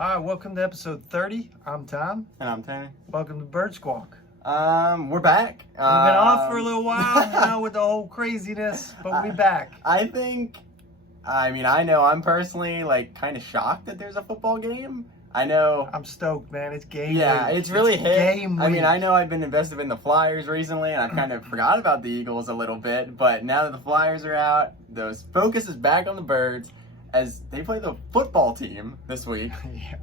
All right, welcome to episode 30. I'm Tom. And I'm Tanny. Welcome to Bird Squawk. We're back. We've been off for a little while, with the whole craziness, but we back. I know I'm personally kind of shocked that there's a football game. I know. I'm stoked, man. It's game week. Yeah, it's really hit. Game week. I know I've been invested in the Flyers recently, and I've kind of forgot about the Eagles a little bit. But now that the Flyers are out, the focus is back on the Birds as they play the football team this week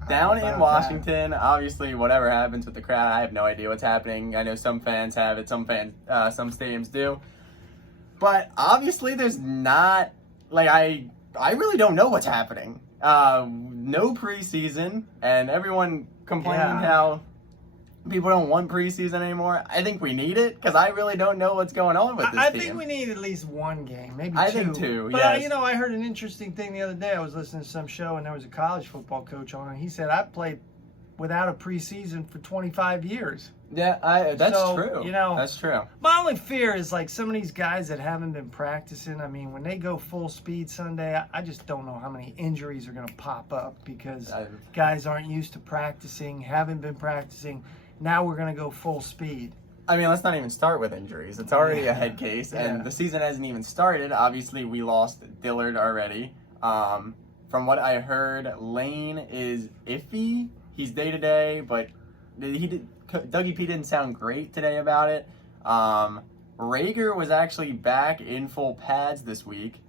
down in Washington. Obviously, whatever happens with the crowd, I have no idea what's happening. I know some fans have it, some stadiums do. But obviously, there's not I really don't know what's happening. No preseason, and everyone complaining how people don't want preseason anymore. I think we need it because I really don't know what's going on with this I team. think we need at least one game, maybe two. I think two, But yes. I heard an interesting thing the other day. I was listening to some show, and there was a college football coach on, and he said, "I've played without a preseason for 25 years." Yeah, that's true. That's true. My only fear is some of these guys that haven't been practicing. I mean, when they go full speed Sunday, I just don't know how many injuries are going to pop up because guys aren't used to practicing, haven't been practicing. Now we're going to go full speed. I mean, let's not even start with injuries. It's already a head case, and the season hasn't even started. Obviously, we lost Dillard already. From what I heard, Lane is iffy. He's day-to-day, but Dougie P didn't sound great today about it. Rager was actually back in full pads this week,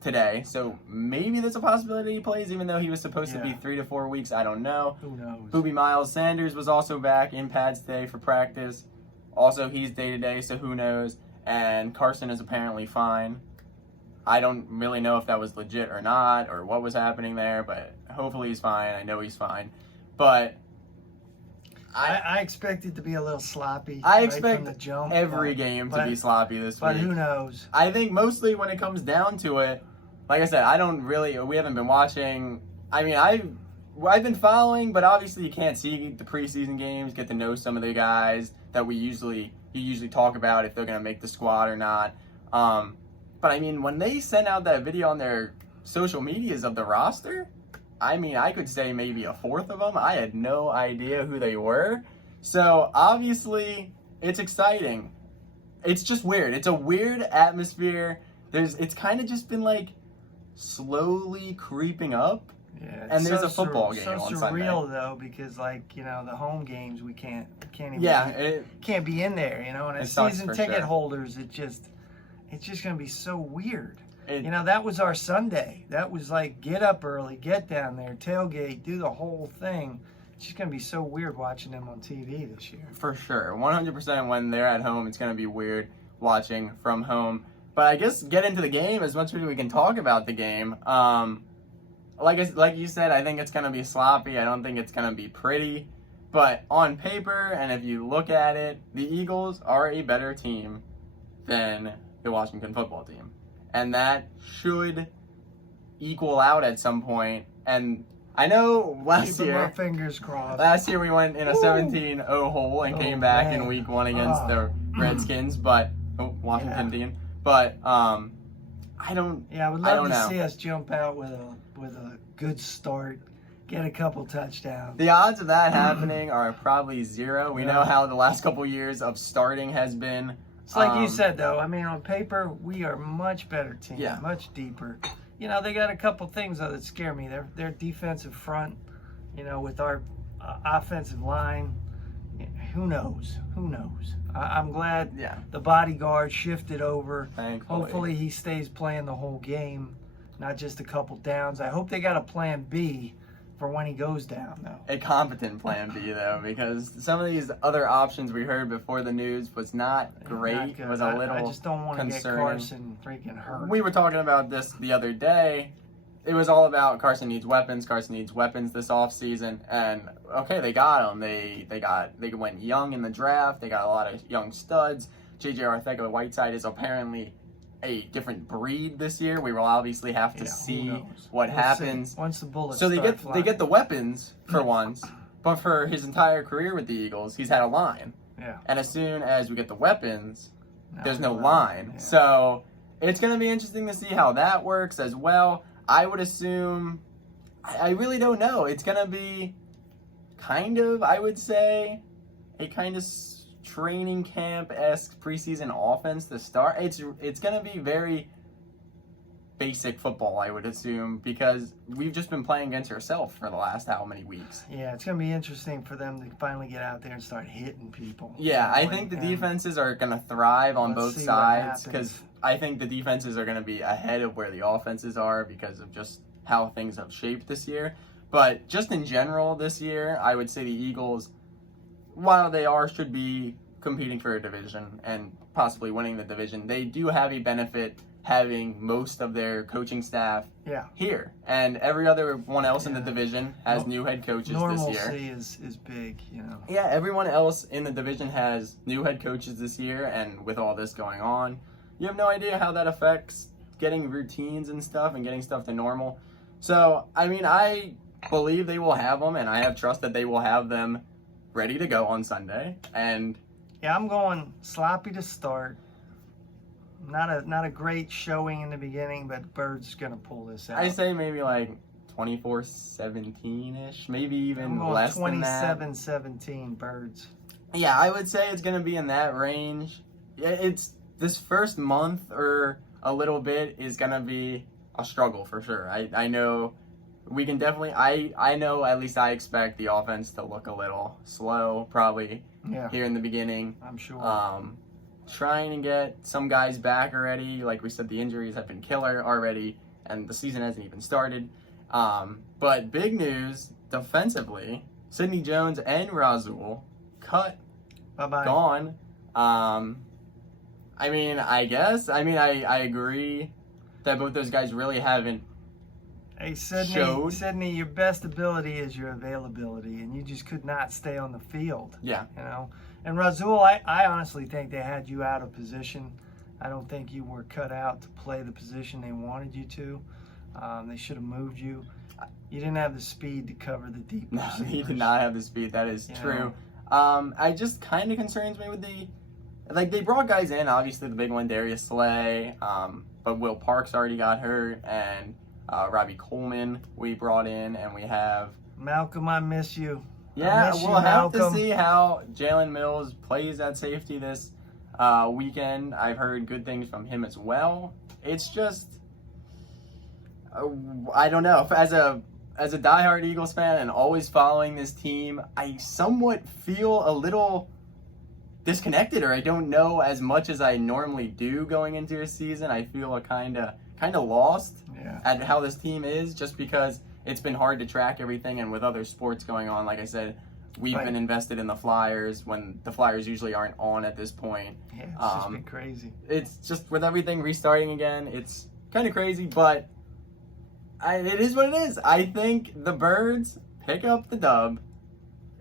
today, so maybe there's a possibility he plays, even though he was supposed to be 3 to 4 weeks. I don't know. Who knows? Booby Miles Sanders was also back in pads today for practice. Also, he's day-to-day, so who knows. And Carson is apparently fine. I don't really know if that was legit or not, or what was happening there, but hopefully he's fine. I know he's fine. But I expect it to be a little sloppy. I right expect from the jump, every game to be sloppy this week. But who knows? I think mostly when it comes down to it, like I said, we haven't been watching. I mean, I've been following, but obviously you can't see the preseason games, get to know some of the guys that you usually talk about if they're going to make the squad or not. But I mean, when they sent out that video on their social medias of the roster, I mean, I could say maybe a fourth of them. I had no idea who they were. So, obviously, it's exciting. It's just weird. It's a weird atmosphere. It's kind of just been, slowly creeping up. Yeah, and there's a football game on Sunday. So surreal, though, because, the home games, we can't even can't be in there, and as season ticket holders, it's just going to be so weird. That was our Sunday. That was get up early, get down there, tailgate, do the whole thing. It's just going to be so weird watching them on TV this year. For sure. 100% when they're at home, it's going to be weird watching from home. But I guess get into the game as much as we can talk about the game. Like you said, I think it's going to be sloppy. I don't think it's going to be pretty. But on paper, and if you look at it, the Eagles are a better team than the Washington football team. And that should equal out at some point. And I know last year, my fingers crossed. Last year we went in a 17-0 hole and came back in week 1 against the Redskins, but Washington team. But I would love to see us jump out with a good start, get a couple touchdowns. The odds of that happening are probably 0. We know how the last couple years of starting has been. It's like you said, though. I mean, on paper, we are a much better team, much deeper. They got a couple things, though, that scare me. Their defensive front, with our offensive line, who knows? Who knows? I'm glad the bodyguard shifted over. Thankfully. Hopefully he stays playing the whole game, not just a couple downs. I hope they got a plan B for when he goes down, though. A competent plan B, though, because some of these other options we heard before the news was not great. It was a little I just don't want to get concerning. Carson freaking hurt. We were talking about this the other day. It was all about Carson needs weapons. Carson needs weapons this offseason. And, okay, they got them. They went young in the draft. They got a lot of young studs. J.J. Arcega-Whiteside is apparently a different breed this year. We will obviously have to see what happens once the bullets. So they get the weapons for once, but for his entire career with the Eagles, he's had a line. Yeah. And as soon as we get the weapons, there's no line. Yeah. So it's going to be interesting to see how that works as well. I would assume I really don't know. It's going to be kind of, I would say, a kind of training camp-esque preseason offense to start. It's going to be very basic football, I would assume, because we've just been playing against ourselves for the last how many weeks. Yeah, it's going to be interesting for them to finally get out there and start hitting people. Yeah, I think the defenses are going to thrive on both sides, because I think the defenses are going to be ahead of where the offenses are because of just how things have shaped this year. But just in general this year, I would say the Eagles, while they should be competing for a division and possibly winning the division, they do have a benefit having most of their coaching staff here. And every other one else in the division has new head coaches this year. Normalcy is big, you know. Yeah, everyone else in the division has new head coaches this year, and with all this going on, you have no idea how that affects getting routines and stuff and getting stuff to normal. So, I mean, I believe they will have them, and I have trust that they will have them ready to go on Sunday. And yeah, I'm going sloppy to start. Not a great showing in the beginning, but Bird's going to pull this out. I say maybe like 24-17-ish, maybe even less than that. 27-17 Birds. Yeah, I would say it's going to be in that range. It's this first month or a little bit is going to be a struggle for sure. I know we can definitely, I know at least I expect the offense to look a little slow probably here in the beginning. I'm sure. Trying to get some guys back already. Like we said, the injuries have been killer already, and the season hasn't even started. But big news, defensively, Sidney Jones and Rasul cut. Bye-bye. Gone. I mean, I agree that both those guys really haven't showed. Sidney, your best ability is your availability, and you just could not stay on the field. Yeah. You know? And Rasul, I honestly think they had you out of position. I don't think you were cut out to play the position they wanted you to. They should have moved you. You didn't have the speed to cover the deep receivers. No, he did not have the speed. That is true. I just kind of concerns me with they brought guys in, obviously the big one, Darius Slay, but Will Parks already got hurt, and Robbie Coleman we brought in, and we have Malcolm, I miss you. Yeah, we'll have to see how Jalen Mills plays at safety this weekend. I've heard good things from him as well. It's just, I don't know. As a diehard Eagles fan and always following this team, I somewhat feel a little disconnected, or I don't know as much as I normally do going into a season. I feel a kind of lost at how this team is, just because it's been hard to track everything, and with other sports going on, like I said, we've been invested in the Flyers when the Flyers usually aren't on at this point. Yeah, it's just been crazy. It's just with everything restarting again, it's kind of crazy, but it is what it is. I think the Birds pick up the dub.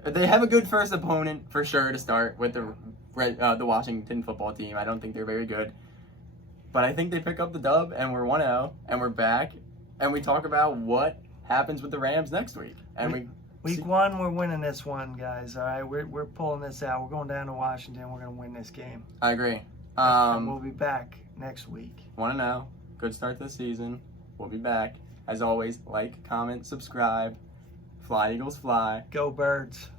They have a good first opponent for sure to start with the Washington football team. I don't think they're very good, but I think they pick up the dub, and we're 1-0, and we're back, and we talk about what happens with the Rams next week. And week one, we're winning this one, guys. All right, we're pulling this out. We're going down to Washington. We're going to win this game. I agree. We'll be back next week. 1-0. Good start to the season. We'll be back. As always, like, comment, subscribe. Fly, Eagles, fly. Go Birds.